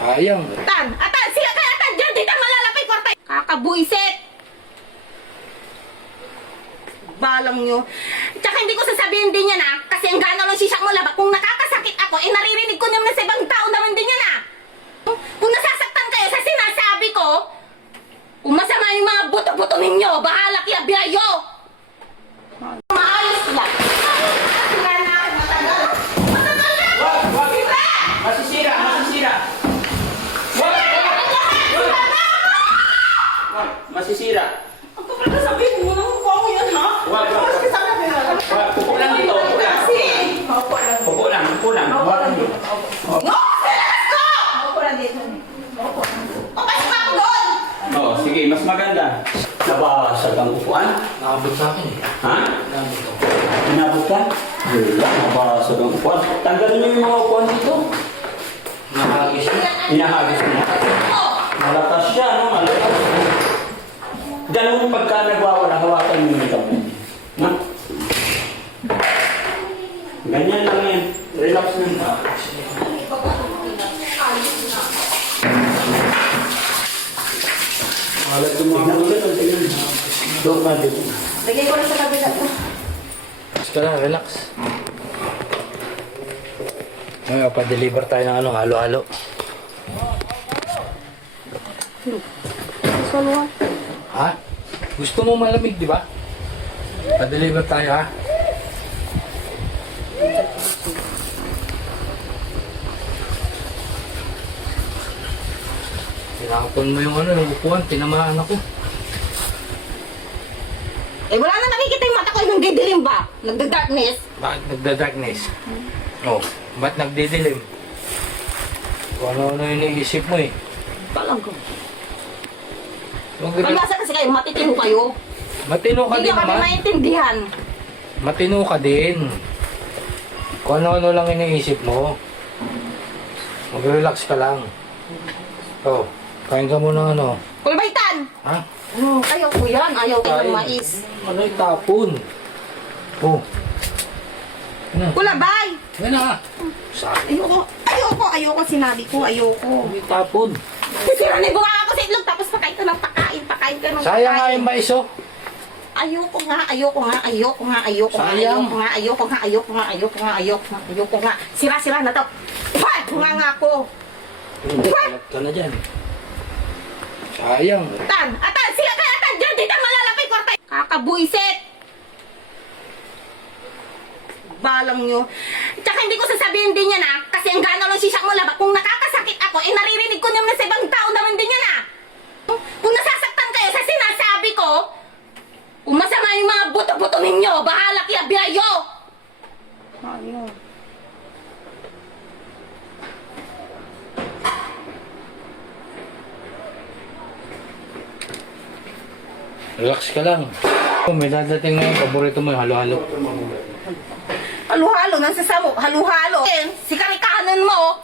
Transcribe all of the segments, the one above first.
Sayang. Atan, siya kaya atan dyan, di na malalapay kwarta. Kakabuisit. Balang nyo. Tsaka hindi ko sasabihin din yan kasi ang gana lang siya mo labak. Kung nakakasakit ako, naririnig ko naman sa ibang tao naman din yan Kung nasasaktan kayo sa sinasabi ko, kung masama yung mga buto-buto ninyo, bahala kaya biyayo. Maayos lang. Sila na ako matagal. Matagal na! Wag! Sira! Masisira! Wag! Masisira! Ang kapal na sabihin mo nang mukha mo yan, ha? Wag! Pupo lang dito, pupo lang. Pupo lang. No! Silas ko! Papasok ako doon! Oh, sige, mas maganda. Nabasag ang upuan. Nakabot sa akin eh. Ha? Nakabot ako. Inabot ka? Wala, nabasag ang upuan. Tanggalin niyo yung mga upuan dito. Nakahagis na. Hinahagis niya. Malakas siya, no? Malakas. Ganun pagka nagwawala, hawakan mo yung kamay. No? Ganyan lang yan. Relax lang. Malat yung mga ulit. Tingnan. Doon ka dito. Lagay ko na sa kabila ko. Basta lang, relax. Ngayon, pa-deliver tayo ng halo-halo. Ha? Gusto mo malamig, di ba? Pa-deliver tayo, ha? Tinapon mo yung yung upuan, tinamaan ako. Wala na nakikita yung mata ko yung didilim ba? Nagda-darkness. Bakit nagda-darkness? Oh, ba't nagdidilim? Kung ano-ano yung iniisip mo eh. Balang ko. Huwag Pag-asa kasi kayo, matitino kayo. Matino ka Hindi din nyo kami naman. maintindihan. Matino ka din. Kung ano-ano lang iniisip mo. Mag-relax ka lang. Oh, kain ka muna Kulbaytan! Ha? Ayaw ko yan. Ayaw ko Kain. ng mais. Ano itapon? Oh. Ano? Kulabay! Yan na. Sabi. Ayoko. Sinabi ko, ayoko. Ano itapon? Sisira na bunga ako sa itlog tapos pakain ka ng pakain ka ng Sayang nga yung mais oh. Ayoko nga. Sira-sira na to. Pag! Bunga nga ako. Kalat ka na dyan. Sayang. Atan, siya kaya atan dyan, di na malalapay kwarta. Kakabuisit. Balang nyo. Tsaka hindi ko sasabihin din yan kasi ang gana lang siya mo labak. Kung nakakasakit ako, naririnig ko naman sa ibang tao naman din yan Kung nasasaktan kayo sa sinasabi ko, kung masama yung mga buto-buto ninyo, bahala kaya biyayo. Ayun. Relax ka lang. Oh, may dadating na yung paborito mo yung halo-halo. Halo-halo, nasa samok, halo-halo. Si karikanan mo.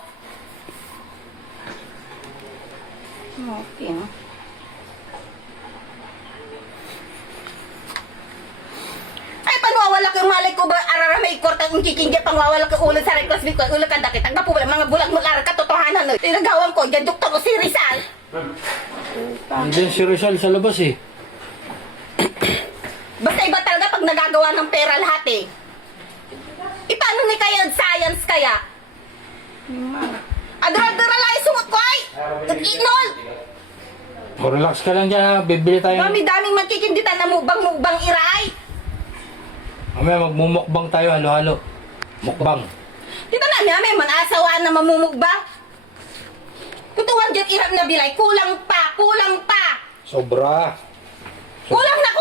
Okay, Ay, panwawala ko yung malay ko ba? Arara may korta yung kikingge, pangwawala ko ulit sa request ko. Ulit ka dakit. Ang po mga bulag mo lara katotohanan. Tinagawan ko, dyan doktor ko si Rizal. Nandiyan si Rizal sa labas eh. Basta iba talaga pag nagagawa ng pera lahat paano ni kaya science kaya? Adura-dura lang sumot ko ay! Nag-inol! Oh, relax ka lang dyan ha. Bibili tayo. Dami-daming magkikinditan na mukbang iray! Mamaya magmumukbang tayo halo-halo. Mukbang. Dito na, may manasawaan na mamumukbang. Tutuwan dyan irap na bilay, kulang pa! Sobra. Kulang